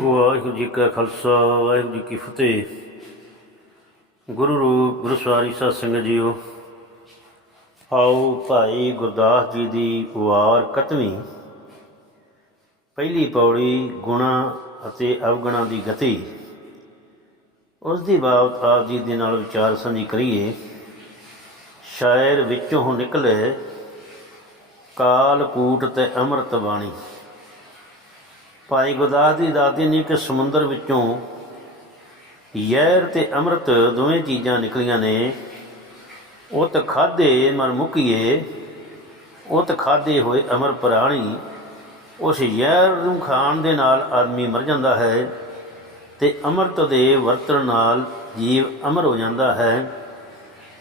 ਵਾਹਿਗੁਰੂ ਜੀ ਕਾ ਖਾਲਸਾ, ਵਾਹਿਗੁਰੂ ਜੀ ਕੀ ਫਤਿਹ। ਗੁਰੂ ਰੂਪ ਗੁਰਸਵਾਰੀ ਸਾਧ ਸੰਗਤ ਜੀਓ, ਆਓ ਭਾਈ ਗੁਰਦਾਸ ਜੀ ਦੀ ਵਾਰ ਕਤਵੀਂ। ਪਹਿਲੀ ਪੌੜੀ ਗੁਣਾ ਅਤੇ ਅਵਗੁਣਾ ਦੀ ਗਤੀ। ਉਸ ਦੀ ਬਾਬਤ ਆਪ ਜੀ ਦੇ ਨਾਲ ਵਿਚਾਰ ਸਾਂਝੀ ਕਰੀਏ। ਸ਼ਾਇਰ ਵਿੱਚੋਂ ਨਿਕਲੇ ਕਾਲਕੂਟ ਤੇ ਅੰਮ੍ਰਿਤ ਬਾਣੀ। ਭਾਈ ਗੁਰਦਾਸ ਦੀ ਦਾਦੀ ਨੇ ਕਿ ਸਮੁੰਦਰ ਵਿੱਚੋਂ ਯੈਰ ਤੇ ਅੰਮ੍ਰਿਤ ਦੋਵੇਂ ਚੀਜ਼ਾਂ ਨਿਕਲੀਆਂ ਨੇ। ਉਹ ਤਾਂ ਖਾਦੇ ਮਰ ਮੁਕੀਏ ਉਹ ਤਾਂ ਖਾਦੇ ਹੋਏ ਅਮਰ ਪ੍ਰਾਣੀ, ਉਸ ਯਹਿਰ ਨੂੰ ਖਾਣ ਦੇ ਨਾਲ ਆਦਮੀ ਮਰ ਜਾਂਦਾ ਹੈ ਤੇ ਅੰਮ੍ਰਿਤ ਦੇ ਵਰਤਣ ਨਾਲ ਜੀਵ ਅਮਰ ਹੋ ਜਾਂਦਾ ਹੈ।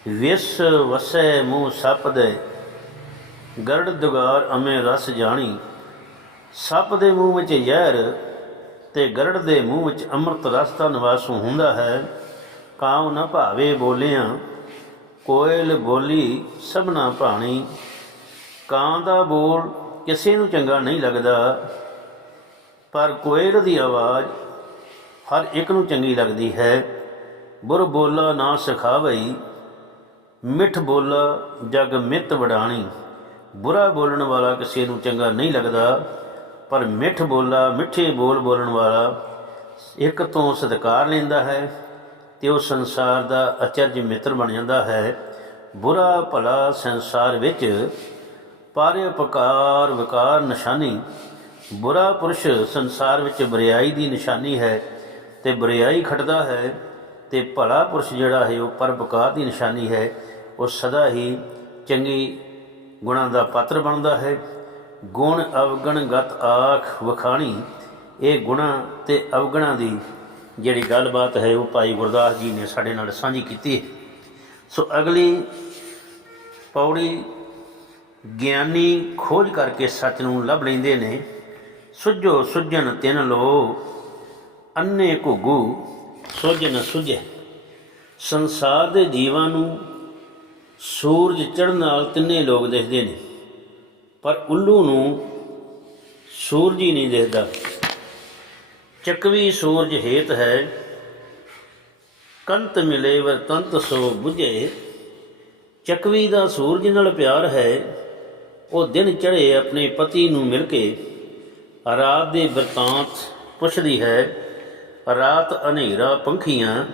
ਵਿਸ ਵਸੈ ਮੂੰਹ ਸੱਪ ਗਰੜ ਦੁਗਾਰ ਅਮੇ ਰਸ ਜਾਣੀ। ਸੱਪ ਦੇ ਮੂੰਹ ਵਿੱਚ ਜ਼ਹਿਰ ਤੇ ਗਰੜ ਦੇ ਮੂੰਹ ਵਿੱਚ ਅੰਮ੍ਰਿਤ ਰਸ ਦਾ ਨਿਵਾਸ ਹੁੰਦਾ ਹੈ। ਕਾਉ ਨਾ ਭਾਵੇ ਬੋਲਿਆ, ਕੋਇਲ ਬੋਲੀ ਸਭਨਾ ਭਾਣੀ। ਕਾਂ ਦਾ ਬੋਲ ਕਿਸੇ ਨੂੰ ਚੰਗਾ ਨਹੀਂ ਲੱਗਦਾ, ਪਰ ਕੋਇਲ ਦੀ ਆਵਾਜ਼ ਹਰ ਇੱਕ ਨੂੰ ਚੰਗੀ ਲੱਗਦੀ ਹੈ। ਬੁਰ ਬੋਲਾ ਨਾ ਸਿਖਾਵਈ, ਮਿੱਠ ਬੋਲਾ ਜਗ ਮਿੱਤ ਵਡਾਣੀ। ਬੁਰਾ ਬੋਲਣ ਵਾਲਾ ਕਿਸੇ ਨੂੰ ਚੰਗਾ ਨਹੀਂ ਲੱਗਦਾ। ਪਰ ਮਿੱਠ ਬੋਲਾ, ਮਿੱਠੇ ਬੋਲ ਬੋਲਣ ਵਾਲਾ ਇੱਕ ਤੋਂ ਸਤਿਕਾਰ ਲੈਂਦਾ ਹੈ ਤੇ ਉਹ ਸੰਸਾਰ ਦਾ ਅਚਰਜ ਮਿੱਤਰ ਬਣ ਜਾਂਦਾ ਹੈ। ਬੁਰਾ ਭਲਾ ਸੰਸਾਰ ਵਿੱਚ ਪਰਉਪਕਾਰ ਵਿਕਾਰ ਨਿਸ਼ਾਨੀ। ਬੁਰਾ ਪੁਰਸ਼ ਸੰਸਾਰ ਵਿੱਚ ਬਰਿਆਈ ਦੀ ਨਿਸ਼ਾਨੀ ਹੈ ਤੇ ਬਰਿਆਈ ਖਟਦਾ ਹੈ ਤੇ ਭਲਾ ਪੁਰਸ਼ ਜਿਹੜਾ ਹੈ ਉਹ ਪਰਉਪਕਾਰ ਦੀ ਨਿਸ਼ਾਨੀ ਹੈ। ਉਹ ਸਦਾ ਹੀ ਚੰਗੀ ਗੁਣਾਂ ਦਾ ਪਾਤਰ ਬਣਦਾ ਹੈ। ਗੁਣ ਅਵਗਣ ਗਤ ਆਖ ਵਖਾਣੀ। ਇਹ ਗੁਣਾ ਤੇ ਅਵਗਣਾ ਦੀ ਜਿਹੜੀ ਗੱਲਬਾਤ ਹੈ, ਉਹ ਭਾਈ ਗੁਰਦਾਸ ਜੀ ਨੇ ਸਾਡੇ ਨਾਲ ਸਾਂਝੀ ਕੀਤੀ ਹੈ। ਸੋ ਅਗਲੀ ਪੌੜੀ ਗਿਆਨੀ ਖੋਜ ਕਰਕੇ ਸੱਚ ਨੂੰ ਲੱਭ ਲੈਂਦੇ ਨੇ। ਸੁਝੋ ਸੁਝਣ ਤਿਨ ਲੋ, ਅੰਨੇ ਘੁੱਗੂ ਸੁਝ ਨ ਸੁਝੇ। ਸੰਸਾਰ ਦੇ ਜੀਵਾਂ ਨੂੰ ਸੂਰਜ ਚੜ੍ਹਨ ਨਾਲ ਤਿੰਨੇ ਲੋਕ ਦੇਖਦੇ ਨੇ। ਪਰ ਉੱਲੂ ਨੂੰ ਸੂਰਜ ਹੀ ਨਹੀਂ ਦਿਖਦਾ। ਚੱਕਵੀ ਸੂਰਜ ਹੇਤ ਹੈ, ਕੰਤ ਮਿਲੇ ਵਰਤੰਤ ਸੋ 부ਝੇ ਚੱਕਵੀ ਦਾ ਸੂਰਜ ਨਾਲ ਪਿਆਰ ਹੈ, ਉਹ ਦਿਨ ਚੜ੍ਹੇ ਆਪਣੇ ਪਤੀ ਨੂੰ ਮਿਲ ਕੇ। ਰਾਤ ਦੇ ਵਰਤਾਂਤ ਪੁੱਛਦੀ ਹੈ, ਰਾਤ ਹਨੇਰਾ ਪੰਖੀਆਂ,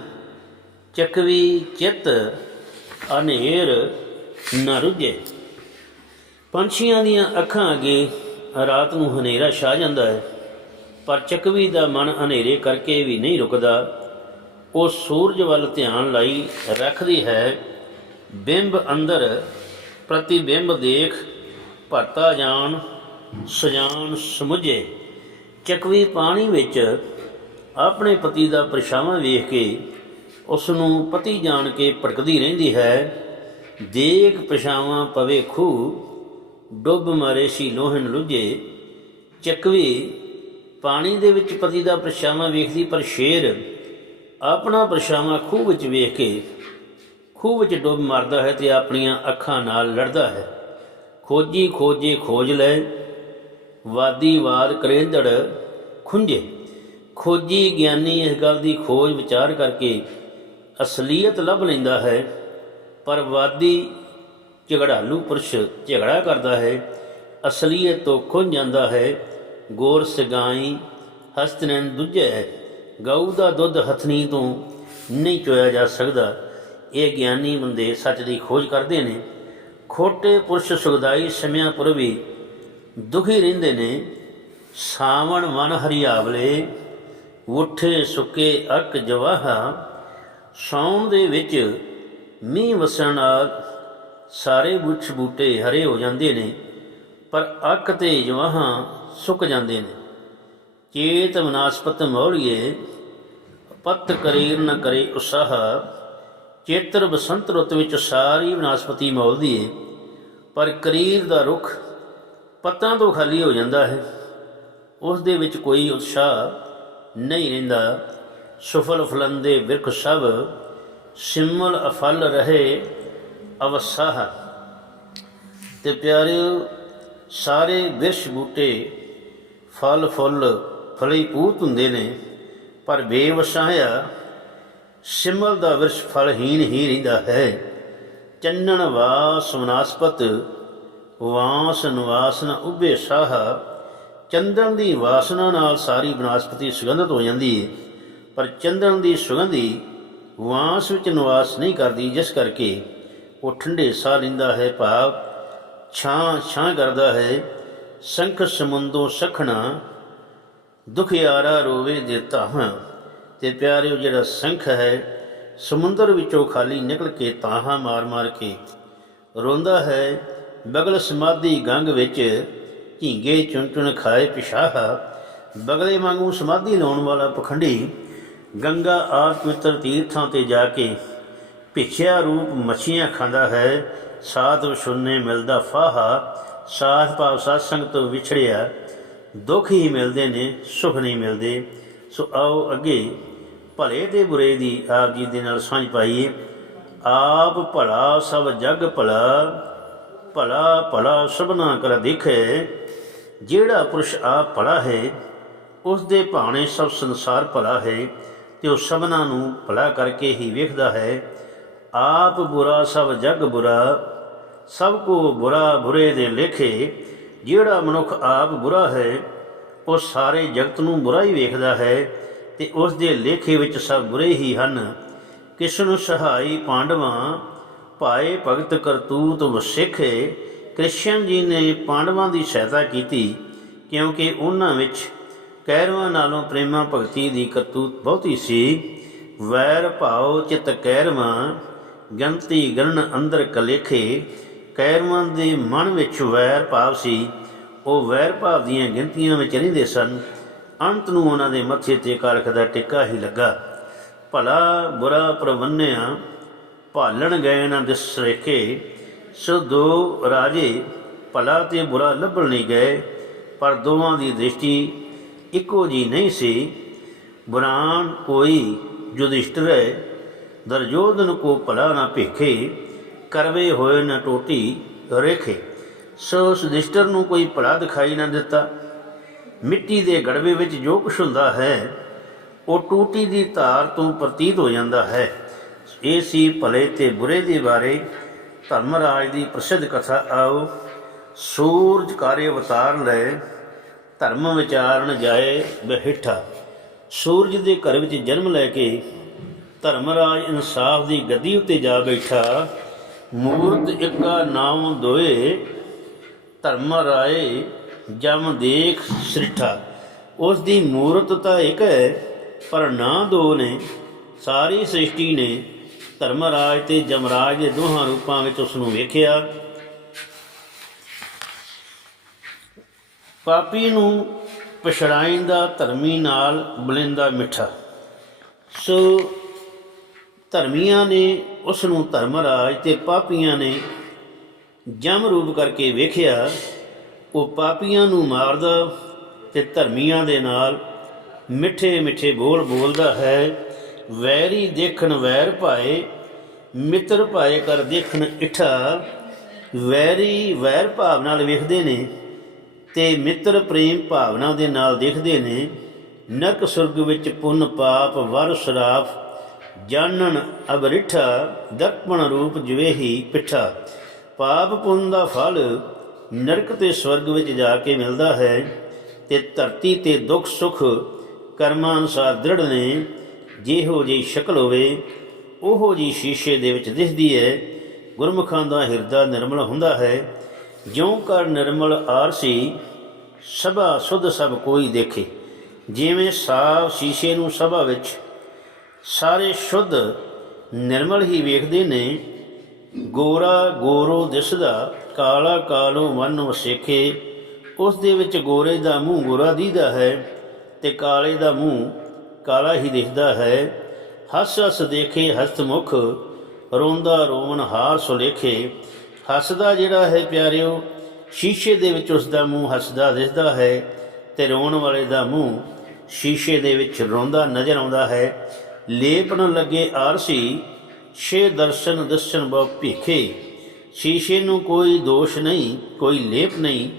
ਚੱਕਵੀ ਚਿੱਤ ਹਨੇਰ ਨਾ ਰੁਝੇ। ਪੰਛੀਆਂ ਦੀਆਂ ਅੱਖਾਂ ਅੱਗੇ ਰਾਤ ਨੂੰ ਹਨੇਰਾ ਛਾ ਜਾਂਦਾ ਹੈ, ਪਰ ਚੱਕਵੀ ਦਾ ਮਨ ਹਨੇਰੇ ਕਰਕੇ ਵੀ ਨਹੀਂ ਰੁਕਦਾ। ਉਹ ਸੂਰਜ ਵੱਲ ਧਿਆਨ ਲਾਈ ਰੱਖਦੀ ਹੈ, ਬਿੰਬ ਅੰਦਰ ਪ੍ਰਤੀਬਿੰਬ ਦੇਖ ਭਰਤਾ ਜਾਣ ਸਜਾਨ ਸਮੁਝੇ। ਚੱਕਵੀ ਪਾਣੀ ਵਿੱਚ ਆਪਣੇ ਪਤੀ ਦਾ ਪਰਛਾਵਾਂ ਵੇਖ ਕੇ ਉਸ ਨੂੰ ਪਤੀ ਜਾਣ ਕੇ ਭਟਕਦੀ ਰਹਿੰਦੀ ਹੈ। ਦੇਖ ਪਛਾਵਾਂ ਪਵੇ ਖੂ ਡੁੱਬ ਮਾਰੇ ਸੀ ਲੋਹਨ ਲੁਝੇ। ਚੱਕਵੀ ਪਾਣੀ ਦੇ ਵਿੱਚ ਪਤੀ ਦਾ ਪਰਛਾਵਾਂ ਵੇਖਦੀ, ਪਰ ਸ਼ੇਰ ਆਪਣਾ ਪਰਛਾਵਾਂ ਖੂਹ ਵਿੱਚ ਵੇਖ ਕੇ, ਖੂਹ ਵਿੱਚ ਡੁੱਬ ਮਰਦਾ ਹੈ ਤੇ ਆਪਣੀਆਂ ਅੱਖਾਂ ਨਾਲ ਲੜਦਾ ਹੈ। ਖੋਜੀ, ਖੋਜੇ, ਖੋਜ ਲੈ। ਵਾਦੀ ਵਾਦ ਕਰੇਂਦੜ ਖੁੰਝੇ। ਖੋਜੀ ਗਿਆਨੀ ਇਸ ਗੱਲ ਦੀ ਖੋਜ ਵਿਚਾਰ ਕਰਕੇ ਅਸਲੀਅਤ ਲੱਭ ਲੈਂਦਾ ਹੈ, ਪਰ ਵਾਦੀ ਝਗੜਾਲੂ ਪੁਰਸ਼ ਝਗੜਾ ਕਰਦਾ ਹੈ, ਅਸਲੀਅਤ ਤੋਂ ਖੁੰਝ ਜਾਂਦਾ ਹੈ, ਗੋਰ ਸਗਾਈ ਹਸਤਨੈਨ ਦੂਜੇ ਹੈ। ਗਊ ਦਾ ਦੁੱਧ ਹਥਨੀ ਤੋਂ ਨਹੀਂ ਚੋਇਆ ਜਾ ਸਕਦਾ। ਇਹ ਗਿਆਨੀ ਬੰਦੇ ਸੱਚ ਦੀ ਖੋਜ ਕਰਦੇ ਨੇ। ਖੋਟੇ ਪੁਰਸ਼ ਸੁਖਦਾਈ ਸਮਿਆਂ ਪੁਰਵੀ ਦੁਖੀ ਰਹਿੰਦੇ ਨੇ। ਸਾਵਣ ਮਨ ਹਰੀਆਵਲੇ, ਉਠੇ ਸੁੱਕੇ ਅਕ ਜਵਾਹਾ, ਸੌਣ ਦੇ ਵਿੱਚ ਮੀਂਹ ਵਸਣ ਨਾਲ ਸਾਰੇ ਬੁੱਛ ਬੂਟੇ ਹਰੇ ਹੋ ਜਾਂਦੇ ਨੇ, ਪਰ ਅੱਖ ਤੇ ਜਵਾਹਾਂ ਸੁੱਕ ਜਾਂਦੇ ਨੇ। ਚੇਤ ਵਿਨਾਸਪਤ ਮੌਲੀਏ, ਪੱਤ ਕਰੀਰ ਨ ਕਰੇ ਉਸਾਹ। ਚੇਤਰ ਬਸੰਤ ਰੁੱਤ ਵਿੱਚ ਸਾਰੀ ਵਿਨਾਸਪਤੀ ਮੌਲਦੀ ਏ, ਪਰ ਕਰੀਰ ਦਾ ਰੁੱਖ ਪੱਤਾਂ ਤੋਂ ਖਾਲੀ ਹੋ ਜਾਂਦਾ ਹੈ। ਉਸ ਦੇ ਵਿੱਚ ਕੋਈ ਉਤਸ਼ਾਹ ਨਹੀਂ ਰਹਿੰਦਾ। ਸੁਫਲ ਫਲੰਦੇ ਵਿਰਖ ਸਭ ਸਿਮਲ ਅਫਲ ਰਹੇ ਅਵਸਾਹ ਤੇ ਪਿਆਰਿਓ, ਸਾਰੇ ਵਿਰਸ਼ ਬੂਟੇ ਫਲ, ਫੁੱਲ, ਫਲੀ ਫਲੀਪੂਤ ਹੁੰਦੇ ਨੇ, ਪਰ ਬੇਵਸਾਇਆ ਸਿਮਲ ਦਾ ਵਿਰਸ਼ ਫਲਹੀਨ ਹੀ ਰਹਿੰਦਾ ਹੈ। ਚੰਨਣ ਵਾਸ ਵਨਾਸਪਤ, ਵਾਸ ਨਿਵਾਸਨ ਨ ਉਭੇ ਸਾਹ। ਚੰਦਨ ਦੀ ਵਾਸਨਾ ਨਾਲ ਸਾਰੀ ਬਨਸਪਤੀ ਸੁਗੰਧਤ ਹੋ ਜਾਂਦੀ ਹੈ ਪਰ ਚੰਦਨ ਦੀ ਸੁਗੰਧੀ ਵਾਸ ਵਿੱਚ ਨਿਵਾਸ ਨਹੀਂ ਕਰਦੀ, ਜਿਸ ਕਰਕੇ ਉਹ ਠੰਡੇ ਸਾਹ ਲੈਂਦਾ ਹੈ ਭਾਵ, ਛਾਂ ਛਾਂ ਕਰਦਾ ਹੈ, ਸੰਖ ਸਮੁੰਦੋ ਸਖਣਾ ਦੁਖਿਆਰਾ ਰੋਵੇ ਦਿੱਤਾ ਹਾਂ ਤੇ ਪਿਆਰਿਓ, ਜਿਹੜਾ ਸੰਖ ਹੈ, ਸਮੁੰਦਰ ਵਿੱਚੋਂ ਖਾਲੀ ਨਿਕਲ ਕੇ ਤਾਹਾਂ ਮਾਰ-ਮਾਰ ਕੇ ਰੋਂਦਾ ਹੈ, ਬਗਲ ਸਮਾਧੀ ਗੰਗ ਵਿੱਚ ਝੀਂਗੇ ਚੁਣ-ਚੁਣ ਖਾਏ ਪਿਸ਼ਾਹ, ਬਗਲੇ ਵਾਂਗੂ ਸਮਾਧੀ ਲਾਉਣ ਵਾਲਾ ਪਖੰਡੀ ਗੰਗਾ ਆਦਿ ਪਵਿੱਤਰ ਤੀਰਥਾਂ ਤੇ ਜਾ ਕੇ ਭਿਖਿਆ ਰੂਪ ਮੱਛੀਆਂ ਖਾਂਦਾ ਹੈ, ਸਾਧ ਸੁਣਨੇ ਮਿਲਦਾ ਫਾਹਾ, ਸਾਧ ਭਾਵ ਸਤਸੰਗ ਤੋਂ ਵਿਛੜਿਆ, ਦੁੱਖ ਹੀ ਮਿਲਦੇ ਨੇ, ਸੁਖ ਨਹੀਂ ਮਿਲਦੇ। ਸੋ ਆਓ ਅੱਗੇ, ਭਲੇ ਤੇ ਬੁਰੇ ਦੀ ਆਪ ਜੀ ਦੇ ਨਾਲ ਸਾਂਝ ਪਾਈਏ। ਆਪ ਭਲਾ ਸਭ ਜਗ ਭਲਾ ਭਲਾ ਭਲਾ ਸਭਨਾ ਕਰ ਦੇਖੇ। ਜਿਹੜਾ ਪੁਰਸ਼ ਆਪ ਭਲਾ ਹੈ ਉਸ ਦੇ ਭਾਣੇ ਸਭ ਸੰਸਾਰ ਭਲਾ ਹੈ, ਤੇ ਉਹ ਸਭਨਾ ਨੂੰ ਭਲਾ ਕਰਕੇ ਹੀ ਵੇਖਦਾ ਹੈ। ਆਪ ਬੁਰਾ, ਸਭ ਜਗ ਬੁਰਾ। ਸਭ ਕੋ ਬੁਰਾ ਬੁਰੇ ਦੇ ਲੇਖੇ, ਜਿਹੜਾ ਮਨੁੱਖ ਆਪ ਬੁਰਾ ਹੈ, ਉਹ ਸਾਰੇ ਜਗਤ ਨੂੰ ਬੁਰਾ ਹੀ ਵੇਖਦਾ ਹੈ ਤੇ ਉਸ ਦੇ ਲੇਖੇ ਵਿੱਚ ਸਭ ਬੁਰੇ ਹੀ ਹਨ। ਕਿਸ਼ਨ ਸਹਾਈ ਪਾਂਡਵਾਂ, ਭਾਏ ਭਗਤ ਕਰਤੂਤ ਵਸਿਖੇ, ਕ੍ਰਿਸ਼ਨ ਜੀ ਨੇ ਪਾਂਡਵਾਂ ਦੀ ਸਹਾਇਤਾ ਕੀਤੀ, ਕਿਉਂਕਿ ਉਹਨਾਂ ਵਿੱਚ ਕੈਰਵਾਂ ਨਾਲੋਂ ਪ੍ਰੇਮਾ ਭਗਤੀ ਦੀ ਕਰਤੂਤ ਬਹੁਤੀ ਸੀ। ਵੈਰ ਭਾਉ ਚਿਤ ਕੈਰਵਾਂ ਗਿਣਤੀ ਗਰਨ ਅੰਦਰ ਕਲੇਖੇ ਕੈਰਵਾਂ ਦੇ ਮਨ ਵਿੱਚ ਵੈਰ ਭਾਵ ਸੀ। ਉਹ ਵੈਰ ਭਾਵ ਦੀਆਂ ਗਿਣਤੀਆਂ ਵਿੱਚ ਰਹਿੰਦੇ ਸਨ। ਅੰਤ ਨੂੰ ਉਹਨਾਂ ਦੇ ਮੱਥੇ ਤੇ ਕਾਲਖ ਦਾ ਟਿੱਕਾ ਹੀ ਲੱਗਾ। ਭਲਾ ਬੁਰਾ ਪ੍ਰਵੰਨਿਆ, ਭਾਲਣ ਗਏ ਨਾ ਦਿਸ ਸੋ ਦੋ ਰਾਜੇ ਭਲਾ ਤੇ ਬੁਰਾ ਲੱਭਣ ਨਹੀਂ ਗਏ, ਪਰ ਦੋਵਾਂ ਦੀ ਦ੍ਰਿਸ਼ਟੀ ਇੱਕੋ ਜੀ ਨਹੀਂ ਸੀ। ਬੁਰਾਨ ਕੋਈ ਜੁਧਿਸ਼ਟਰ ਹੈ। ਦਰਜੋਧਨ ਕੋ ਭਲਾ ਨਾ ਭੇਖੇ, ਕਰਵੇ ਹੋਏ ਨਾ ਟੋਟੀ ਰੇਖੇ। ਸੋ ਸੁਦਿਸਟਰ ਨੂੰ ਕੋਈ ਭਲਾ ਦਿਖਾਈ ਨਾ ਦਿੱਤਾ। ਮਿੱਟੀ ਦੇ ਗੜਵੇ ਵਿੱਚ ਜੋ ਕੁਝ ਹੁੰਦਾ ਹੈ, ਉਹ ਟੂਟੀ ਦੀ ਧਾਰ ਤੋਂ ਪ੍ਰਤੀਤ ਹੋ ਜਾਂਦਾ ਹੈ। ਇਹ ਸੀ ਭਲੇ ਤੇ ਬੁਰੇ ਦੇ ਬਾਰੇ ਧਰਮਰਾਜ ਦੀ ਪ੍ਰਸਿੱਧ ਕਥਾ, ਆਓ ਸੂਰਜ ਕਾਰੇ ਅਵਤਾਰ ਲੈ, ਧਰਮ ਵਿਚਾਰਨ ਜਾਏ ਬਹਿਠਾ। ਸੂਰਜ ਦੇ ਘਰ ਵਿੱਚ ਜਨਮ ਲੈ ਕੇ ਧਰਮਰਾਜ ਇਨਸਾਫ ਦੀ ਗੱਦੀ ਉੱਤੇ ਜਾ ਬੈਠਾ, ਮੂਰਤ ਇੱਕਾ ਨਾਮ ਦੋਏ ਧਰਮ ਰਾਏ ਜਮ ਦੇਖ ਸ੍ਰਿਠਾ ਉਸ ਦੀ ਮੂਰਤ ਤਾਂ ਇੱਕ ਹੈ, ਪਰ ਨਾ ਦੋ ਨੇ। ਸਾਰੀ ਸ੍ਰਿਸ਼ਟੀ ਨੇ ਧਰਮ ਰਾਜ ਤੇ ਜਮਰਾਜ ਦੇ ਦੋਹਾਂ ਰੂਪਾਂ ਵਿੱਚ ਉਸ ਨੂੰ ਵੇਖਿਆ। ਪਾਪੀ ਨੂੰ ਪਛੜਾਇੰਦਾ ਧਰਮੀ ਨਾਲ ਬਲਿੰਦਾ ਮਿੱਠਾ। ਸੋ ਧਰਮੀਆਂ ਨੇ ਉਸ ਨੂੰ ਧਰਮਰਾਜ ਤੇ ਪਾਪੀਆਂ ਨੇ ਜਮ ਰੂਪ ਕਰਕੇ ਵੇਖਿਆ, ਉਹ ਪਾਪੀਆਂ ਨੂੰ ਮਾਰਦਾ ਤੇ ਧਰਮੀਆਂ ਦੇ ਨਾਲ ਮਿੱਠੇ ਮਿੱਠੇ ਬੋਲ ਬੋਲਦਾ ਹੈ, ਵੈਰੀ ਦੇਖਣ ਵੈਰ ਭਾਏ, ਮਿੱਤਰ ਭਾਏ ਕਰ ਦੇਖਣ ਇਠਾ, ਵੈਰੀ ਵੈਰ ਭਾਵ ਨਾਲ ਵੇਖਦੇ ਨੇ ਤੇ ਮਿੱਤਰ ਪ੍ਰੇਮ ਭਾਵਨਾ ਦੇ ਨਾਲ ਦੇਖਦੇ ਨੇ, ਨਰਕ ਸੁਰਗ ਵਿੱਚ ਪੁੰਨ ਪਾਪ, ਵਰ ਸ਼ਰਾਫ ਜਾਣਨ ਅਬਰਿਠਾ ਦਰਪਣ ਰੂਪ ਜਵੇਹੀ ਪਿੱਠਾ। ਪਾਪ ਪੁੰਨ ਦਾ ਫਲ ਨਰਕ ਤੇ ਸਵਰਗ ਵਿੱਚ ਜਾ ਕੇ ਮਿਲਦਾ ਹੈ ਤੇ ਧਰਤੀ ਤੇ ਦੁੱਖ ਸੁਖ ਕਰਮਾਂ ਅਨੁਸਾਰ ਦ੍ਰਿੜ ਨੇ। ਜਿਹੋ ਜਿਹੀ ਸ਼ਕਲ ਹੋਵੇ, ਉਹੋ ਜੀ ਸ਼ੀਸ਼ੇ ਦੇ ਵਿੱਚ ਦਿਸਦੀ ਹੈ। ਗੁਰਮੁਖਾਂ ਦਾ ਹਿਰਦਾ ਨਿਰਮਲ ਹੁੰਦਾ ਹੈ। ਜਿਉਂ ਕਰ ਨਿਰਮਲ ਆਰਸੀ ਸਭਾ ਸੁਧ ਸਭ ਕੋਈ ਦੇਖੇ। ਜਿਵੇਂ ਸਾਫ਼ ਸ਼ੀਸ਼ੇ ਨੂੰ ਸਭਾ ਵਿੱਚ ਸਾਰੇ ਸ਼ੁੱਧ ਨਿਰਮਲ ਹੀ ਵੇਖਦੇ ਨੇ। ਗੋਰਾ ਗੋਰੋ ਦਿਸਦਾ, ਕਾਲਾ ਕਾਲੋ ਮਨ ਵਸੇਖੇ। ਉਸ ਦੇ ਵਿੱਚ ਗੋਰੇ ਦਾ ਮੂੰਹ ਗੋਰਾ ਦੀਦਾ ਹੈ ਤੇ ਕਾਲੇ ਦਾ ਮੂੰਹ ਕਾਲਾ ਹੀ ਦਿਖਦਾ ਹੈ। ਹੱਸ ਹੱਸ ਦੇਖੇ ਹਸਤਮੁਖ ਰੋਂਦਾ ਰੋਵਨ ਹਾਰ ਸੁਲੇਖੇ। ਹੱਸਦਾ ਜਿਹੜਾ ਹੈ ਪਿਆਰਿਓ, ਸ਼ੀਸ਼ੇ ਦੇ ਵਿੱਚ ਉਸ ਦਾ ਮੂੰਹ ਹੱਸਦਾ ਦਿਸਦਾ ਹੈ ਤੇ ਰੋਣ ਵਾਲੇ ਦਾ ਮੂੰਹ ਸ਼ੀਸ਼ੇ ਦੇ ਵਿੱਚ ਰੋਂਦਾ ਨਜ਼ਰ ਆਉਂਦਾ ਹੈ। ਲੇਪਣ ਲੱਗੇ ਆਰਸੀ, ਛੇ ਦਰਸ਼ਨ ਦਰਸ਼ਨ ਬਹੁ ਭੀਖੇ। ਸ਼ੀਸ਼ੇ ਨੂੰ ਕੋਈ ਦੋਸ਼ ਨਹੀਂ, ਕੋਈ ਲੇਪ ਨਹੀਂ,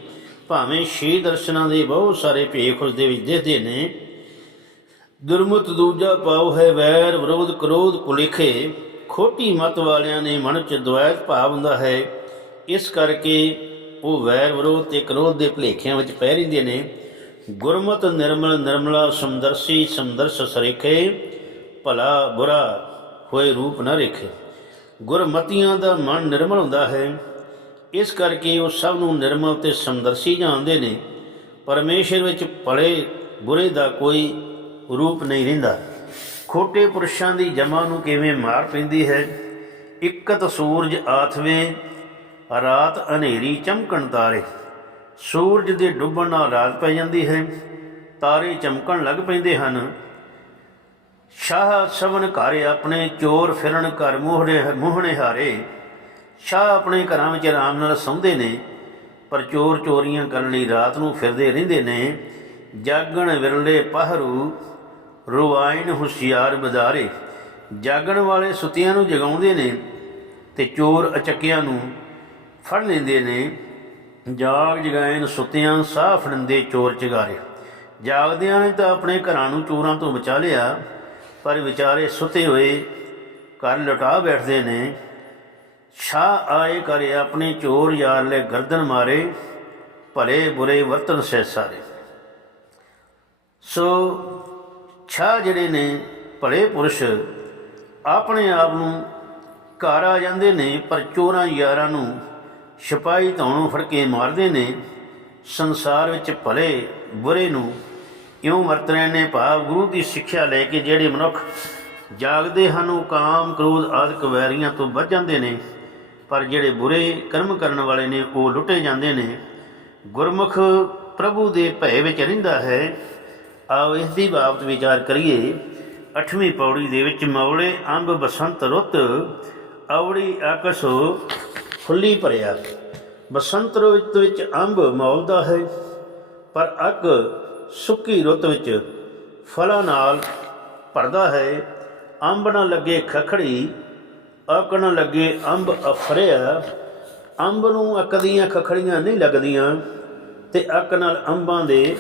ਭਾਵੇਂ ਛੇ ਦਰਸ਼ਨਾਂ ਦੇ ਬਹੁਤ ਸਾਰੇ ਭੇਖ ਉਸ ਦੇ ਵਿੱਚ ਦਿਸਦੇ ਨੇ। ਦੁਰਮਤ ਦੂਜਾ ਪਾਉ ਹੈ ਵੈਰ, ਵਿਰੋਧ ਕ੍ਰੋਧ ਕੁਲਿਖੇ ਖੋਟੀ ਮਤ ਵਾਲਿਆਂ ਨੇ ਮਨ ਚ ਦੁਆਇਤ ਭਾਵ ਹੁੰਦਾ ਹੈ। ਇਸ ਕਰਕੇ ਉਹ ਵੈਰ, ਵਿਰੋਧ ਤੇ ਕ੍ਰੋਧ ਦੇ ਭਲੇਖਿਆਂ ਵਿੱਚ ਪੈ ਰਹਿੰਦੇ ਨੇ। ਗੁਰਮਤ ਨਿਰਮਲ ਨਿਰਮਲਾ ਸਮਦਰਸੀ ਸਮਦਰਸ ਸਰੇਖੇ। ਭਲਾ ਬੁਰਾ ਹੋਏ ਰੂਪ ਨਾ ਰੇਖੇ। ਗੁਰਮਤੀਆਂ ਦਾ ਮਨ ਨਿਰਮਲ ਹੁੰਦਾ ਹੈ। ਇਸ ਕਰਕੇ ਉਹ ਸਭ ਨੂੰ ਨਿਰਮਲ ਤੇ ਸਮਦਰਸੀ ਜਾਣਦੇ ਨੇ। ਪਰਮੇਸ਼ਰ ਵਿੱਚ ਭਲੇ ਬੁਰੇ ਦਾ ਕੋਈ ਰੂਪ ਨਹੀਂ ਰਹਿੰਦਾ। ਖੋਟੇ ਪੁਰਸ਼ਾਂ ਦੀ ਜਮਾ ਨੂੰ ਕਿਵੇਂ ਮਾਰ ਪੈਂਦੀ ਹੈ? ਇਕਤ ਸੂਰਜ ਆਥਵੇਂ, ਰਾਤ ਹਨੇਰੀ ਚਮਕਣ ਤਾਰੇ। ਸੂਰਜ ਦੇ ਡੁੱਬਣ ਨਾਲ ਰਾਤ ਪੈ ਜਾਂਦੀ ਹੈ। ਤਾਰੇ ਚਮਕਣ ਲੱਗ ਪੈਂਦੇ ਹਨ। ਸ਼ਾਹ ਸਵਨ ਘਰ ਆਪਣੇ ਚੋਰ ਫਿਰਨ ਘਰ ਮੋਹਣੇ ਮੋਹਣੇ ਹਾਰੇ। ਸ਼ਾਹ ਆਪਣੇ ਘਰਾਂ ਵਿੱਚ ਆਰਾਮ ਨਾਲ ਸੌਂਦੇ ਨੇ, ਪਰ ਚੋਰ ਚੋਰੀਆਂ ਕਰਨ ਲਈ ਰਾਤ ਨੂੰ ਫਿਰਦੇ ਰਹਿੰਦੇ ਨੇ। ਜਾਗਣ ਵਿਰਲੇ ਪਹਰੂ ਰੁਵਾਇਨ ਹੁਸ਼ਿਆਰ ਬਦਾਰੇ। ਜਾਗਣ ਵਾਲੇ ਸੁੱਤਿਆਂ ਨੂੰ ਜਗਾਉਂਦੇ ਨੇ ਤੇ ਚੋਰ ਅਚੱਕਿਆਂ ਨੂੰ ਫੜ ਲੈਂਦੇ ਨੇ। ਜਾਗ ਜਗਾਇਨ ਸੁੱਤਿਆਂ ਸਾਹ ਫੜੰਦੇ ਚੋਰ ਚਗਾਰੇ। ਜਾਗਦਿਆਂ ਨੇ ਤਾਂ ਆਪਣੇ ਘਰਾਂ ਨੂੰ ਚੋਰਾਂ ਤੋਂ ਬਚਾ ਲਿਆ। ਪਰ ਵਿਚਾਰੇ ਸੁਤੇ ਹੋਏ ਘਰ ਲਟਾ ਬੈਠਦੇ ਨੇ। ਛਾ ਆਏ ਕਰੇ ਆਪਣੇ ਚੋਰ ਯਾਰ ਲੈ ਗਰਦਨ ਮਾਰੇ, ਭਲੇ ਬੁਰੇ ਵਰਤਨ ਸੇ ਸਾਰੇ। ਸੋ ਛਾ ਜਿਹੜੇ ਨੇ, ਭਲੇ ਪੁਰਸ਼ ਆਪਣੇ ਆਪ ਨੂੰ ਘਰ ਆ ਜਾਂਦੇ ਨੇ, ਪਰ ਚੋਰਾਂ ਯਾਰਾਂ ਨੂੰ ਸਿਪਾਹੀ ਧੌਣੋਂ ਫੜ ਕੇ ਮਾਰਦੇ ਨੇ। ਸੰਸਾਰ ਵਿੱਚ ਭਲੇ ਬੁਰੇ ਨੂੰ ਇਉਂ ਵਰਤ ਰਹੇ ਨੇ ਭਾਵ ਗੁਰੂ ਦੀ ਸਿੱਖਿਆ ਲੈ ਕੇ ਜਿਹੜੇ ਮਨੁੱਖ ਜਾਗਦੇ ਹਨ, ਉਹ ਕਾਮ, ਕ੍ਰੋਧ ਆਦਿਕ ਵੈਰੀਆਂ ਤੋਂ ਬਚ ਜਾਂਦੇ ਨੇ। ਪਰ ਜਿਹੜੇ ਬੁਰੇ ਕਰਮ ਕਰਨ ਵਾਲੇ ਨੇ, ਉਹ ਲੁੱਟੇ ਜਾਂਦੇ ਨੇ। ਗੁਰਮੁਖ ਪ੍ਰਭੂ ਦੇ ਭੈ ਵਿੱਚ ਰਹਿੰਦਾ ਹੈ। ਆਓ ਇਸ ਦੀ ਬਾਬਤ ਵਿਚਾਰ ਕਰੀਏ। ਅਠਵੀਂ ਪੌੜੀ ਦੇ ਵਿੱਚ ਮੌਲੇ ਅੰਬ ਬਸੰਤ ਰੁੱਤ ਔੜੀ ਆਕਸੋ ਫੁੱਲੀ ਭਰਿਆ। ਬਸੰਤ ਰੁੱਤ ਵਿੱਚ ਅੰਬ ਮੌਲਦਾ ਹੈ, ਪਰ ਅੱਗ ਸੁੱਕੀ ਰੁੱਤ ਵਿੱਚ ਫਲਾਂ ਨਾਲ ਭਰਦਾ ਹੈ। ਅੰਬ ਨਾ ਲੱਗੇ ਖਖੜੀ, ਅੱਕ ਨਾ ਲੱਗੇ ਅੰਬ ਅਫਰਿਆ। ਅੰਬ ਨੂੰ ਅੱਕ ਦੀਆਂ ਖਖੜੀਆਂ ਨਹੀਂ ਲੱਗਦੀਆਂ ਤੇ ਅੱਕ ਨਾਲ ਅੰਬਾਂ ਦੇ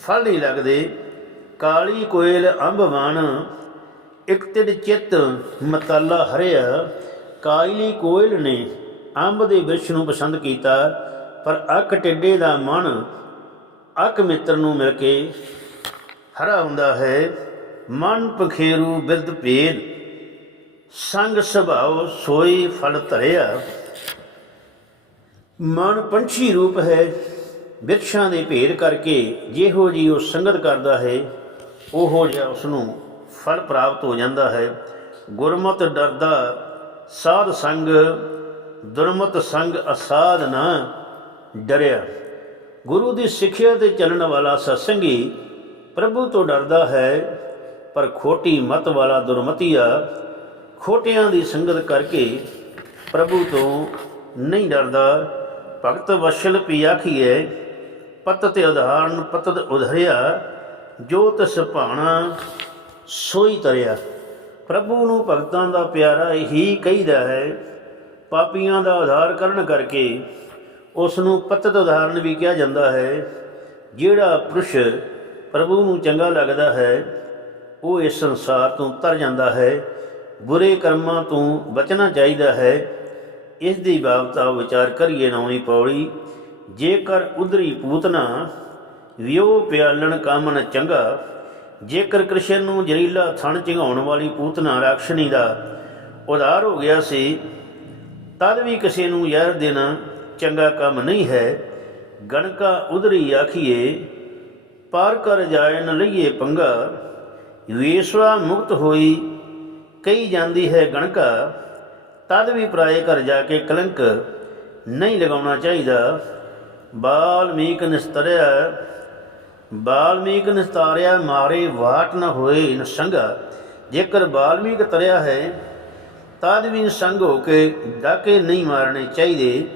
ਫਲ ਨਹੀਂ ਲੱਗਦੇ। ਕਾਲੀ ਕੋਇਲ ਅੰਬ ਵਣ ਇੱਕ ਤਿੜ ਚਿੱਤ ਮਤਾਲਾ ਹਰਿਆ। ਕਾਲੀ ਕੋਇਲ ਨੇ ਅੰਬ ਦੇ ਵਿਰਸ਼ ਨੂੰ ਪਸੰਦ ਕੀਤਾ, ਪਰ ਅੱਕ ਟਿੱਡੇ ਦਾ ਮਨ ਅੱਕ ਮਿੱਤਰ ਨੂੰ ਮਿਲ ਕੇ ਹਰਾ ਹੁੰਦਾ ਹੈ। ਮਨ ਪਖੇਰੂ ਬਿਰਧ ਭੇਦ, ਸੰਗ ਸੁਭਾਉ ਸੋਈ ਫਲ ਧਰਿਆ। ਮਨ ਪੰਛੀ ਰੂਪ ਹੈ ਬਿਰਛਾਂ ਦੇ ਭੇਦ ਕਰਕੇ ਜਿਹੋ ਜੀ ਉਹ ਸੰਗਤ ਕਰਦਾ ਹੈ, ਉਹੋ ਜਿਹਾ ਉਸ ਨੂੰ ਫਲ ਪ੍ਰਾਪਤ ਹੋ ਜਾਂਦਾ ਹੈ। ਗੁਰਮਤ ਡਰਦਾ ਸਾਧ ਸੰਗ, ਦੁਰਮਤ ਸੰਗ ਅਸਾਧ ਨਾ ਡਰਿਆ। ਗੁਰੂ ਦੀ ਸਿੱਖਿਆ ਤੇ ਚੱਲਣ ਵਾਲਾ ਸਤਸੰਗੀ ਪ੍ਰਭੂ ਤੋਂ ਡਰਦਾ ਹੈ, ਪਰ ਖੋਟੀ ਮਤ ਵਾਲਾ ਦੁਰਮਤੀਆ ਖੋਟਿਆਂ ਦੀ ਸੰਗਤ ਕਰਕੇ ਪ੍ਰਭੂ ਤੋਂ ਨਹੀਂ ਡਰਦਾ। ਭਗਤ ਵਸ਼ਲ ਪੀ ਆਖੀਏ ਪਤ ਤੇ ਉਦਾਹਰਨ ਪਤਦ ਉਧਰਿਆ ਜੋ ਤਸ ਭਾਣਾ ਸੋਈ ਤਰਿਆ। ਪ੍ਰਭੂ ਨੂੰ ਭਗਤਾਂ ਦਾ ਪਿਆਰਾ ਹੀ ਕਹੀਦਾ ਹੈ, ਪਾਪੀਆਂ ਦਾ ਉਧਾਰ ਕਰਨ ਕਰਕੇ ਉਸ ਨੂੰ ਪਤਤ ਉਦਾਹਰਨ ਵੀ ਕਿਹਾ ਜਾਂਦਾ ਹੈ, ਜਿਹੜਾ ਪੁਰਸ਼ ਪ੍ਰਭੂ ਨੂੰ ਚੰਗਾ ਲੱਗਦਾ ਹੈ, ਉਹ ਇਸ ਸੰਸਾਰ ਤੋਂ ਤਰ ਜਾਂਦਾ ਹੈ, ਬੁਰੇ ਕਰਮਾਂ ਤੋਂ ਬਚਣਾ ਚਾਹੀਦਾ ਹੈ। ਇਸ ਦੀ ਬਾਬਤਾ ਵਿਚਾਰ ਕਰੀਏ ਨੌਵੀਂ ਪੌੜੀ, ਜੇਕਰ ਉਧਰੀ ਪੂਤਨਾ ਵਿਉ ਪਿਆਲਣ ਕਾਮਨ ਚੰਗਾ, ਜੇਕਰ ਕ੍ਰਿਸ਼ਨ ਨੂੰ ਜ਼ਰੀਲਾ ਥਣ ਚਿੰਘਾਉਣ ਵਾਲੀ ਪੂਤਨਾ ਰਾਖਸ਼ਣੀ ਦਾ ਉਧਾਰ ਹੋ ਗਿਆ ਸੀ, ਤਦ ਵੀ ਕਿਸੇ ਨੂੰ ਯਾਰ ਦੇਣਾ ਚੰਗਾ ਕੰਮ ਨਹੀਂ ਹੈ। ਗਣਕਾ ਉਧਰੀ ਆਖੀਏ, ਪਾਰ ਕਰ ਜਾਏ ਨ ਲਈਏ ਪੰਗਾ। ਵੇਸਵਾ ਮੁਕਤ ਹੋਈ ਕਹੀ ਜਾਂਦੀ ਹੈ ਗਣਕਾ, ਤਦ ਵੀ ਪਰਾਏ ਘਰ ਜਾ ਕੇ ਕਲੰਕ ਨਹੀਂ ਲਗਾਉਣਾ ਚਾਹੀਦਾ। ਬਾਲਮੀਕ ਨਿਸਤਰਿਆ, ਬਾਲਮੀਕ ਨਿਸਤਾਰਿਆ ਮਾਰੇ ਵਾਟ ਨ ਹੋਏ ਨ ਸੰਗਾ। ਜੇਕਰ ਬਾਲਮੀਕ ਤਰਿਆ ਹੈ, ਤਦ ਵੀ ਸੰਗ ਹੋ ਕੇ ਡਾਕੇ ਨਹੀਂ ਮਾਰਨੇ ਚਾਹੀਦੇ।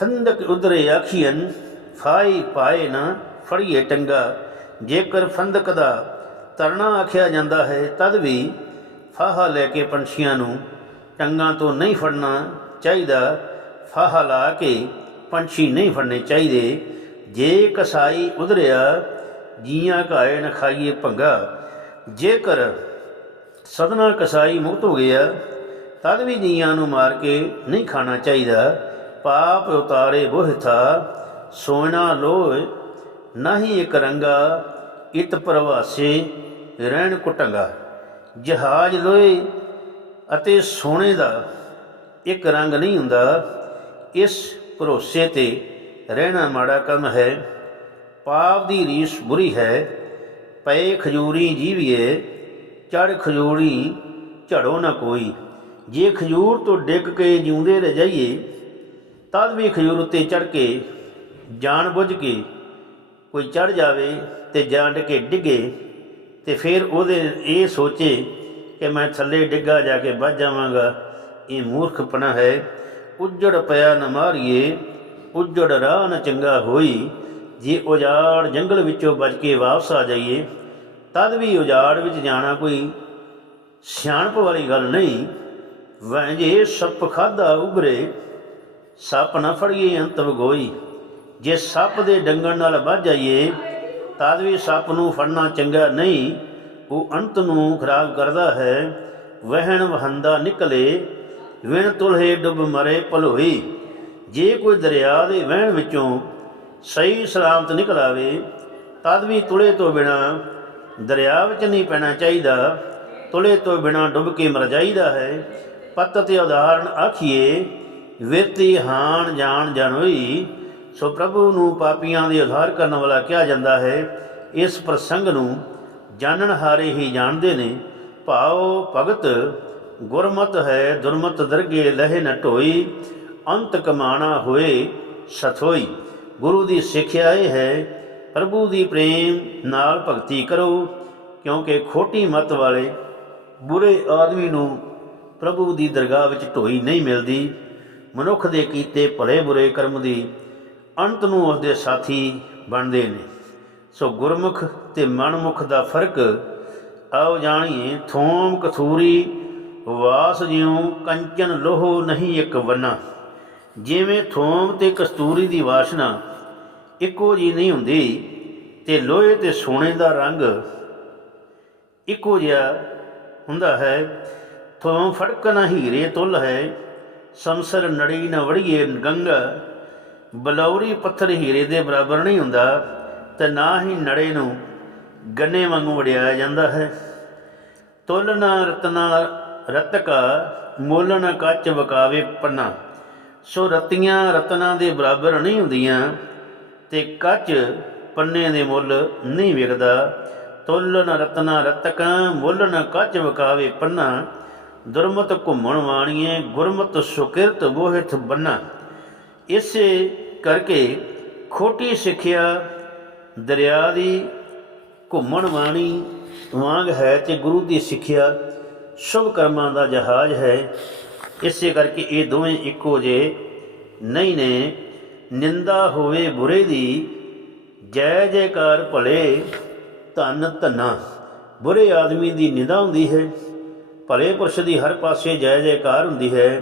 ਫੰਦਕ ਉਧਰੇ ਆਖੀਨ ਫਾਈ ਪਾਏ ਨਾ ਫੜੀਏ ਟੰਗਾ, ਜੇਕਰ ਫੰਦਕ ਦਾ ਤਰਣਾ ਆਖਿਆ ਜਾਂਦਾ ਹੈ, ਤਦ ਵੀ ਫਾਹਾ ਲੈ ਕੇ ਪੰਛੀਆਂ ਨੂੰ ਟੰਗਾਂ ਤੋਂ ਨਹੀਂ ਫੜਨਾ ਚਾਹੀਦਾ। ਫਾਹਾ ਲਾ ਕੇ ਪੰਛੀ ਨਹੀਂ ਫੜਨੇ ਚਾਹੀਦੇ। ਜੇ ਕਸਾਈ ਉਧਰਿਆ, ਜੀਆਂ ਘਾਏ ਨ ਖਾਈਏ ਭੰਗਾ। ਜੇਕਰ ਸਦਨਾ ਕਸਾਈ ਮੁਕਤ ਹੋ ਗਿਆ, ਤਦ ਵੀ ਜੀਆਂ ਨੂੰ ਮਾਰ ਕੇ ਨਹੀਂ ਖਾਣਾ ਚਾਹੀਦਾ। ਪਾਪ ਉਤਾਰੇ ਬੋਹਿਥਾ ਸੋਨਾ ਲੋਏ ਨਹੀਂ ਇੱਕ ਰੰਗਾ, ਇਤ ਪ੍ਰਵਾਸੇ ਰਹਿਣ ਕੁਟੰਗਾ। ਜਹਾਜ਼ ਲੋਏ ਅਤੇ ਸੋਨੇ ਦਾ ਇੱਕ ਰੰਗ ਨਹੀਂ ਹੁੰਦਾ, ਇਸ ਭਰੋਸੇ ਤੇ ਰਹਿਣਾ ਮਾੜਾ ਕੰਮ ਹੈ। ਪਾਪ ਦੀ ਰੀਸ ਬੁਰੀ ਹੈ ਪਏ ਖਜੂਰੀ ਜੀਵੀਏ, ਚੜ ਖਜੂਰੀ ਝੜੋ ਨਾ ਕੋਈ। ਜੇ ਖਜੂਰ ਤੋਂ ਡਿੱਗ ਕੇ ਜਿਉਂਦੇ ਰਹਿ ਜਾਈਏ ਤਦ ਵੀ ਖਜੂਰ ਉੱਤੇ ਚੜ ਕੇ ਜਾਣ ਬੁੱਝ ਕੇ ਕੋਈ ਚੜ ਜਾਵੇ ਤੇ ਜਾਣ ਕੇ ਡਿੱਗੇ ਤੇ ਫਿਰ ਉਹਦੇ ਇਹ ਸੋਚੇ ਕਿ ਮੈਂ ਥੱਲੇ ਡਿੱਗਾ ਜਾ ਕੇ ਵੱਜ ਜਾਵਾਂਗਾ। ਇਹ ਮੂਰਖਪਣਾ ਹੈ। ਉੱਜੜ ਪਿਆ ਨ ਮਾਰੀਏ, ਉੱਜੜ ਰਾਹ ਨ ਚੰਗਾ ਹੋਈ। ਜੇ ਉਜਾੜ ਜੰਗਲ ਵਿੱਚੋਂ ਬਚ ਕੇ ਵਾਪਸ ਆ ਜਾਈਏ, ਤਦ ਵੀ ਉਜਾੜ ਵਿੱਚ ਜਾਣਾ ਕੋਈ ਸਿਆਣਪ ਵਾਲੀ ਗੱਲ ਨਹੀਂ। ਵੈਂਜੇ ਸੱਪ ਖਾਦਾ ਉਭਰੇ ਸੱਪ ਨਾ ਫੜੀਏ ਅੰਤ ਵਗੋਈ। ਜੇ ਸੱਪ ਦੇ ਡੰਗਣ ਨਾਲ ਵੱਜ ਜਾਈਏ ਤਦ ਵੀ ਸੱਪ ਨੂੰ ਫੜਨਾ ਚੰਗਾ ਨਹੀਂ। ਉਹ ਅੰਤ ਨੂੰ ਖਰਾਬ ਕਰਦਾ ਹੈ, ਵਹਿਣ ਵਹੰਦਾ ਨਿਕਲੇ, ਵਿਣ ਤੁਲਹੇ ਡੁੱਬ ਮਰੇ ਭਲੋਈ। ਜੇ ਕੋਈ ਦਰਿਆ ਦੇ ਵਹਿਣ ਵਿੱਚੋਂ ਸਹੀ ਸਲਾਮਤ ਨਿਕਲ ਆਵੇ, ਤਦ ਵੀ ਤੁਲੇ ਤੋਂ ਬਿਨਾ ਦਰਿਆ ਵਿੱਚ ਨਹੀਂ ਪੈਣਾ ਚਾਹੀਦਾ। ਤੁਲੇ ਤੋਂ ਬਿਨਾ ਡੁੱਬ ਕੇ ਮਰ ਜਾਈਦਾ ਹੈ। ਪੱਤ ਤੇ ਉਦਾਹਰਣ ਆਖੀਏ ਵਿਰਤੀ ਹਾਨ ਜਾਣ ਜਨੋਈ ਸੋ ਪ੍ਰਭੂ ਨੂੰ ਪਾਪੀਆਂ ਦੇ ਉਧਾਰ ਕਰਨ ਵਾਲਾ ਕਿਹਾ ਜਾਂਦਾ ਹੈ, ਇਸ ਪ੍ਰਸੰਗ ਨੂੰ ਜਾਣਨ ਹਾਰੇ ਹੀ ਜਾਣਦੇ ਨੇ, ਭਾਉ ਭਗਤ, ਗੁਰਮਤ ਹੈ, ਦੁਰਮਤ ਦਰਗੇ ਲਹਿ ਨ ਢੋਈ, ਅੰਤ ਕਮਾਣਾ ਹੋਏ ਸਥੋਈ। ਗੁਰੂ ਦੀ ਸਿੱਖਿਆ ਇਹ ਹੈ, ਪ੍ਰਭੂ ਦੀ ਪ੍ਰੇਮ ਨਾਲ ਭਗਤੀ ਕਰੋ, ਕਿਉਂਕਿ ਖੋਟੀ ਮਤ ਵਾਲੇ ਬੁਰੇ ਆਦਮੀ ਨੂੰ ਪ੍ਰਭੂ ਦੀ ਦਰਗਾਹ ਵਿੱਚ ਢੋਈ ਨਹੀਂ ਮਿਲਦੀ। ਮਨੁੱਖ ਦੇ ਕੀਤੇ ਭਲੇ ਬੁਰੇ ਕਰਮ ਦੀ ਅੰਤ ਨੂੰ ਉਸ ਦੇ ਸਾਥੀ ਬਣਦੇ ਨੇ। ਸੋ ਗੁਰਮੁਖ ਤੇ ਮਨਮੁਖ ਦਾ ਫ਼ਰਕ ਆਓ ਜਾਣੀਏ, ਥੋਮ ਕਥੂਰੀ, ਵਾਸ ਜਿਉ ਕੰਚਨ ਲੋਹ ਨਹੀਂ ਇੱਕ ਵੰਨਾ। ਜਿਵੇਂ ਥੋਮ ਤੇ ਕਸਤੂਰੀ ਦੀ ਵਾਸ਼ਨਾ ਇੱਕੋ ਜੀ ਨਹੀਂ ਹੁੰਦੀ ਤੇ ਲੋਹੇ ਤੇ ਸੋਨੇ ਦਾ ਰੰਗ ਇੱਕੋ ਜਿਹਾ ਹੁੰਦਾ ਹੈ। ਥੋਮ ਫੜਕ ਨਾ ਹੀਰੇ ਤੁਲ ਹੈ ਸੰਸਰ ਨੜੀ ਨਾ ਵੜੀਏ ਗੰਗਾ। ਬਲੌਰੀ ਪੱਥਰ ਹੀਰੇ ਦੇ ਬਰਾਬਰ ਨਹੀਂ ਹੁੰਦਾ, ਤੇ ਨਾ ਹੀ ਨੜੇ ਨੂੰ ਗੰਨੇ ਵਾਂਗੂ ਵੜਿਆਇਆ ਜਾਂਦਾ ਹੈ। ਤੁਲ ਨਾ ਰਤਨਾ ਰਤਕਾ ਮੁੱਲ ਨਾ ਕੱਚ ਵਕਾਵੇ ਪੰਨਾ। ਸੋ ਰਤੀਆਂ ਰਤਨਾ ਦੇ ਬਰਾਬਰ ਨਹੀਂ ਹੁੰਦੀਆਂ, ਤੇ ਕੱਚ ਪੰਨੇ ਦੇ ਮੁੱਲ ਨਹੀਂ ਵਿਕਦਾ। ਤੁਲ ਨ ਰਤਨਾ ਰਤਕਾ ਮੁੱਲ ਨ ਕੱਚ ਵਕਾਵੇ ਪੰਨਾ। ਦੁਰਮਤ ਘੁੰਮਣ ਵਾਣੀਏ, ਗੁਰਮਤ ਸੁਕਿਰਤ ਬੋਹਿਤ ਬੰਨਾ। ਇਸੇ ਕਰਕੇ ਖੋਟੀ ਸਿੱਖਿਆ ਦਰਿਆ ਦੀ ਘੁੰਮਣ ਵਾਣੀ ਵਾਂਗ ਹੈ ਤੇ ਗੁਰੂ ਦੀ ਸਿੱਖਿਆ ਸ਼ੁਭ ਕਰਮਾਂ ਦਾ ਜਹਾਜ਼ ਹੈ। ਇਸੇ ਕਰਕੇ ਇਹ ਦੋਵੇਂ ਇੱਕੋ ਜੇ ਨਹੀਂ ਨੇ, ਨਿੰਦਾ ਹੋਵੇ ਬੁਰੇ ਦੀ, ਜੈ ਜੈਕਾਰ ਭਲੇ ਧਨ ਧਨਾ। ਬੁਰੇ ਆਦਮੀ ਦੀ ਨਿੰਦਾ ਹੁੰਦੀ ਹੈ। ਭਲੇ ਪੁਰਸ਼ ਦੀ ਹਰ ਪਾਸੇ ਜੈ ਜੈਕਾਰ ਹੁੰਦੀ ਹੈ।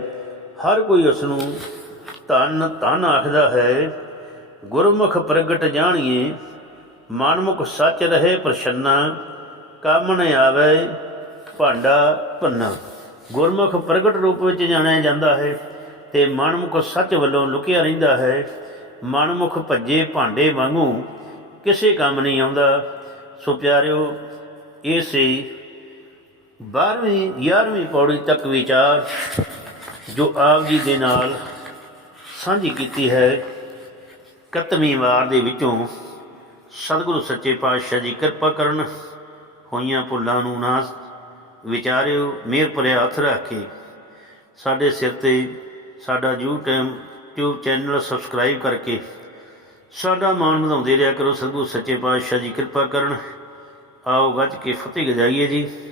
ਹਰ ਕੋਈ ਉਸ ਨੂੰ ਧਨ ਧਨ ਆਖਦਾ ਹੈ। ਗੁਰਮੁਖ ਪ੍ਰਗਟ ਜਾਣੀਏ, ਮਨਮੁਖ ਸੱਚ ਰਹੇ ਪ੍ਰਸੰਨਾ, ਕੰਮ ਨ ਆਵੇ ਭਾਂਡਾ ਭੰਨਾ। ਗੁਰਮੁਖ ਪ੍ਰਗਟ ਰੂਪ ਵਿੱਚ ਜਾਣਿਆ ਜਾਂਦਾ ਹੈ ਤੇ ਮਨਮੁਖ ਸੱਚ ਵੱਲੋਂ ਲੁਕਿਆ ਰਹਿੰਦਾ ਹੈ। ਮਨਮੁਖ ਭੱਜੇ ਭਾਂਡੇ ਵਾਂਗੂ, ਕਿਸੇ ਕੰਮ ਨਹੀਂ ਆਉਂਦਾ। ਸੋ ਪਿਆਰਿਓ, ਇਹ ਸੀ 12ਵੀਂ 11ਵੀਂ ਪੌੜੀ ਤੱਕ ਵਿਚਾਰ ਜੋ ਆਪ ਜੀ ਦੇ ਨਾਲ ਸਾਂਝੀ ਕੀਤੀ ਹੈ ਕਤਵੀਂ ਵਾਰ ਦੇ ਵਿੱਚੋਂ ਸਤਿਗੁਰੂ ਸੱਚੇ ਪਾਤਸ਼ਾਹ ਜੀ ਕਿਰਪਾ ਕਰਨ ਹੋਈਆਂ ਭੁੱਲਾਂ ਨੂੰ ਨਾ ਵਿਚਾਰਿਓ ਮਿਹਰ ਭਰਿਆ ਹੱਥ ਰੱਖ ਕੇ ਸਾਡੇ ਸਿਰ ਤੇ ਸਾਡਾ YouTube ਚੈਨਲ ਸਬਸਕ੍ਰਾਈਬ ਕਰਕੇ ਸਾਡਾ ਮਾਣ ਵਧਾਉਂਦੇ ਰਿਹਾ ਕਰੋ। ਸਤਿਗੁਰੂ ਸੱਚੇ ਪਾਤਸ਼ਾਹ ਜੀ ਕਿਰਪਾ ਕਰਨ ਆਓ ਗੱਜ ਕੇ ਫਤਿਹ ਗਜਾਈਏ ਜੀ।